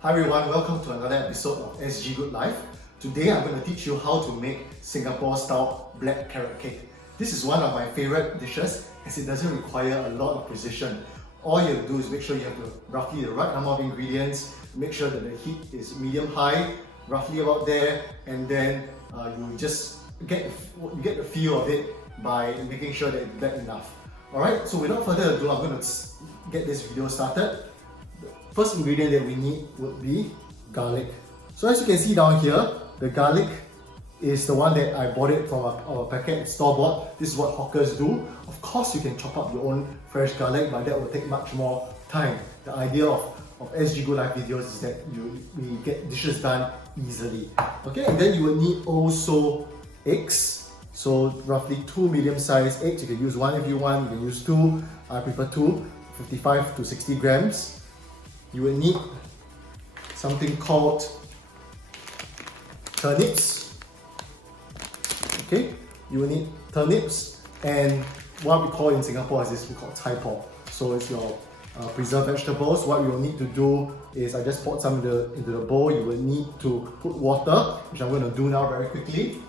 Hi everyone, welcome to another episode of SG Good Life. Today I'm going to teach you how to make Singapore-style black carrot cake. This is one of my favorite dishes as it doesn't require a lot of precision. All you have to do is make sure you have roughly the right number of ingredients, make sure that the heat is medium-high, roughly about there, and then you just get the feel of it by making sure that it's black enough. Alright, so without further ado, I'm going to get this video started. The first ingredient that we need would be garlic. So as you can see down here, the garlic is the one that I bought it from our packet, store-bought. This is what hawkers do. Of course, you can chop up your own fresh garlic, but that will take much more time. The idea of SG Good Life videos is that we get dishes done easily. Okay, and then you will need also eggs. So roughly 2 medium-sized eggs. You can use one if you want, you can use two. I prefer two, 55 to 60 grams. You will need something called turnips. Okay, you will need turnips, and what we call in Singapore is this we call chai po. So it's your preserved vegetables. What you will need to do is I just poured some into the bowl. You will need to put water, which I'm going to do now very quickly.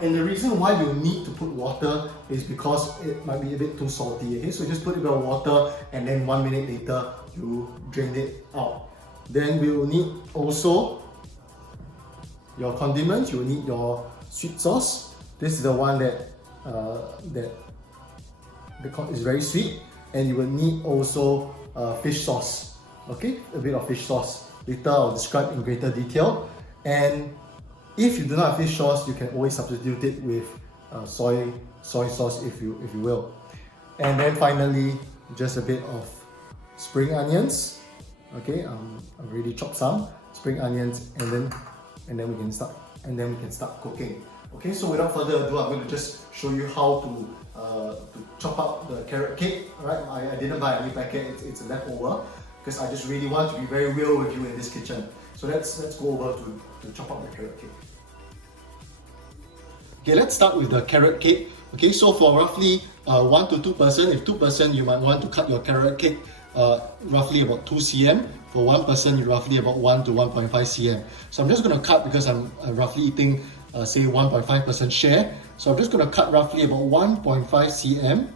And the reason why you need to put water is because it might be a bit too salty. Okay, so just put a bit of water and then 1 minute later you drain it out. Then we will need also your condiments. You will need your sweet sauce. This is the one that is very sweet, and you will need also fish sauce. Okay, a bit of fish sauce. Later I'll describe in greater detail. And if you do not have fish sauce, you can always substitute it with soy sauce if you will. And then finally, just a bit of spring onions. Okay, I've already chopped some spring onions, and then we can start cooking. Okay, so without further ado, I'm going to just show you how to chop up the carrot cake. Alright, I didn't buy any packet; it's a leftover because I just really want to be very real with you in this kitchen. So let's go over to chop up the carrot cake. Okay, let's start with the carrot cake. Okay, so for roughly 1 to 2 person, if 2 person, you might want to cut your carrot cake roughly about 2 cm. For 1 person, roughly about 1 to 1.5 cm. So I'm just going to cut because I'm roughly eating say 1.5% share. So I'm just going to cut roughly about 1.5 cm.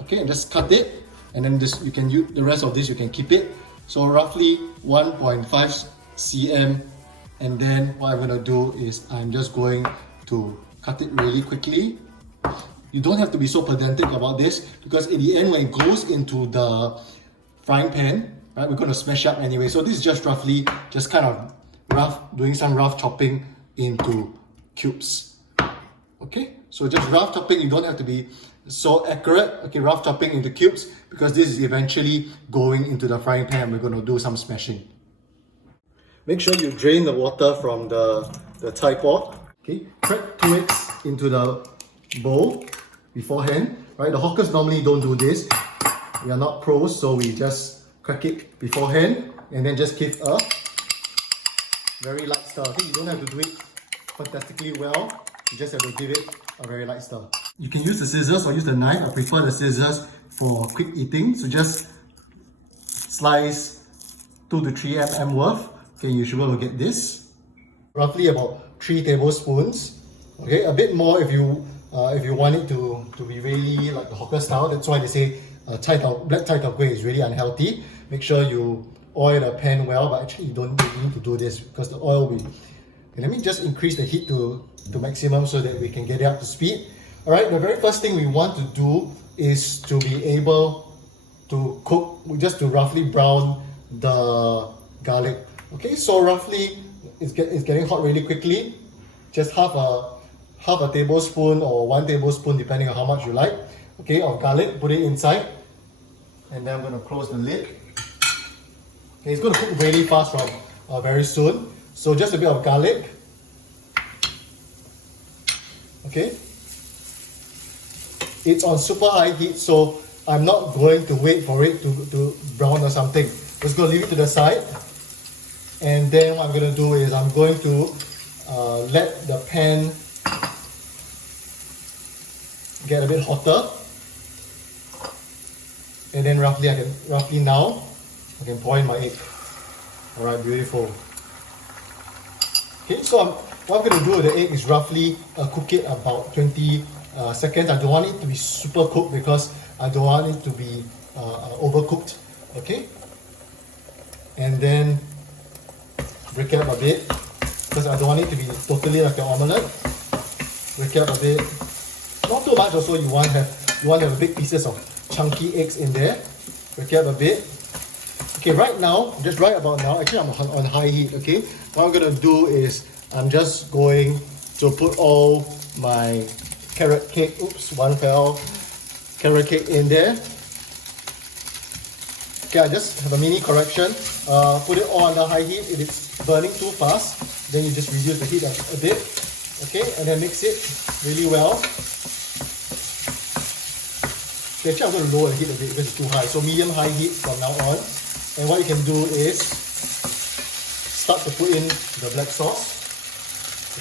Okay, and just cut it, and then you can use the rest of this. You can keep it. So roughly 1.5 cm, and then what I'm going to do is I'm just going to cut it really quickly. You don't have to be so pedantic about this because in the end, when it goes into the frying pan, right, we're going to smash up anyway. So this is just roughly, just kind of doing some rough chopping into cubes. Okay, so just rough chopping. You don't have to be so accurate. Okay, rough chopping into cubes because this is eventually going into the frying pan. We're going to do some smashing. Make sure you drain the water from the Thai pot. Okay, crack 2 eggs into the bowl beforehand. Right, the hawkers normally don't do this. We are not pros, so we just crack it beforehand and then just give a very light stir. Okay, you don't have to do it fantastically well. You just have to give it a very light stir. You can use the scissors or use the knife. I prefer the scissors for quick eating. So just slice 2 to 3 mm worth. Okay, you should be able to get this. Roughly about 3 tablespoons. Okay, a bit more if you want it to be really like the hawker style. That's why they say black Chai Tow Kueh is really unhealthy. Make sure you oil the pan well, but actually you don't really need to do this because the oil will. Okay, let me just increase the heat to maximum so that we can get it up to speed. Alright, the very first thing we want to do is to be able to cook, just to roughly brown the garlic. Okay, so roughly it's getting hot really quickly. Just half a tablespoon or 1 tablespoon, depending on how much you like. Okay, of garlic. Put it inside, and then I'm going to close the lid. Okay, it's going to cook really fast from very soon. So just a bit of garlic. Okay, it's on super high heat, so I'm not going to wait for it to brown or something. Just going to leave it to the side. And then what I'm going to do is I'm going to let the pan get a bit hotter. And then roughly now I can pour in my egg. Alright, beautiful. Okay, so what I'm going to do with the egg is roughly cook it about 20 seconds. I don't want it to be super cooked because I don't want it to be overcooked. Okay, and then break it up a bit because I don't want it to be totally like an omelette. Break it up a bit, not too much. Also, you want to have big pieces of chunky eggs in there. Break it up a bit. Okay, right now, just right about now, actually I'm on high heat. Okay, what I'm gonna do is I'm just going to put all my carrot cake. Oops, one fell. Carrot cake in there. Okay, I just have a mini correction. Put it all under high heat. If it's burning too fast, then you just reduce the heat a bit. Okay, and then mix it really well. Okay, actually I'm going to lower the heat a bit because it's too high. So medium-high heat from now on. And what you can do is start to put in the black sauce.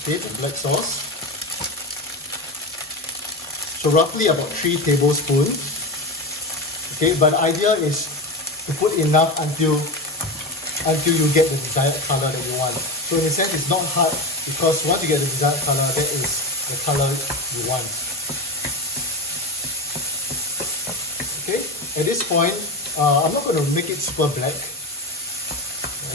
Okay, the black sauce. So roughly about 3 tablespoons. Okay, but the idea is to put enough until you get the desired color that you want. So in a sense, it's not hard because once you get the desired color, that is the color you want. Okay, at this point, I'm not going to make it super black.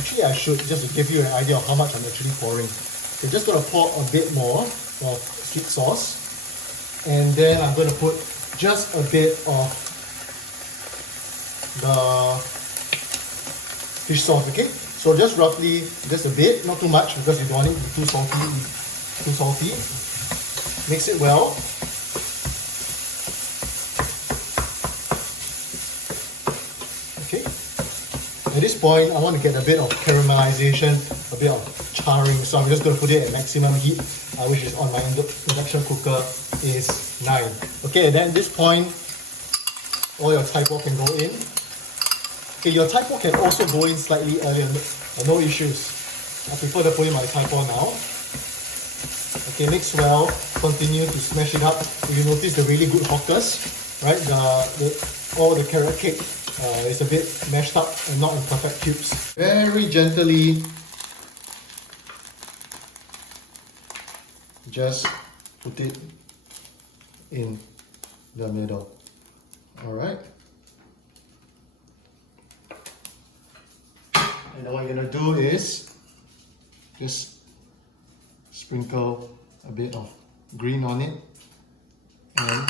Actually, I should, just to give you an idea of how much I'm actually pouring. So just going to pour a bit more of sweet sauce. And then I'm going to put just a bit of the fish sauce, okay? So just roughly, just a bit, not too much because you don't want it to be too salty. Mix it well. Okay. At this point, I want to get a bit of caramelization, a bit of charring. So I'm just going to put it at maximum heat, which is on my induction cooker is 9. Okay, and then at this point, all your Thai pork can go in. Okay, your Thai pork can also go in slightly earlier, no issues. I prefer to put in my Thai pork now. Okay, mix well, continue to smash it up. If you notice the really good hawkers, right? All the carrot cake is a bit mashed up and not in perfect cubes. Very gently, just put it in the middle. Alright. And then what you're going to do is just sprinkle a bit of green on it and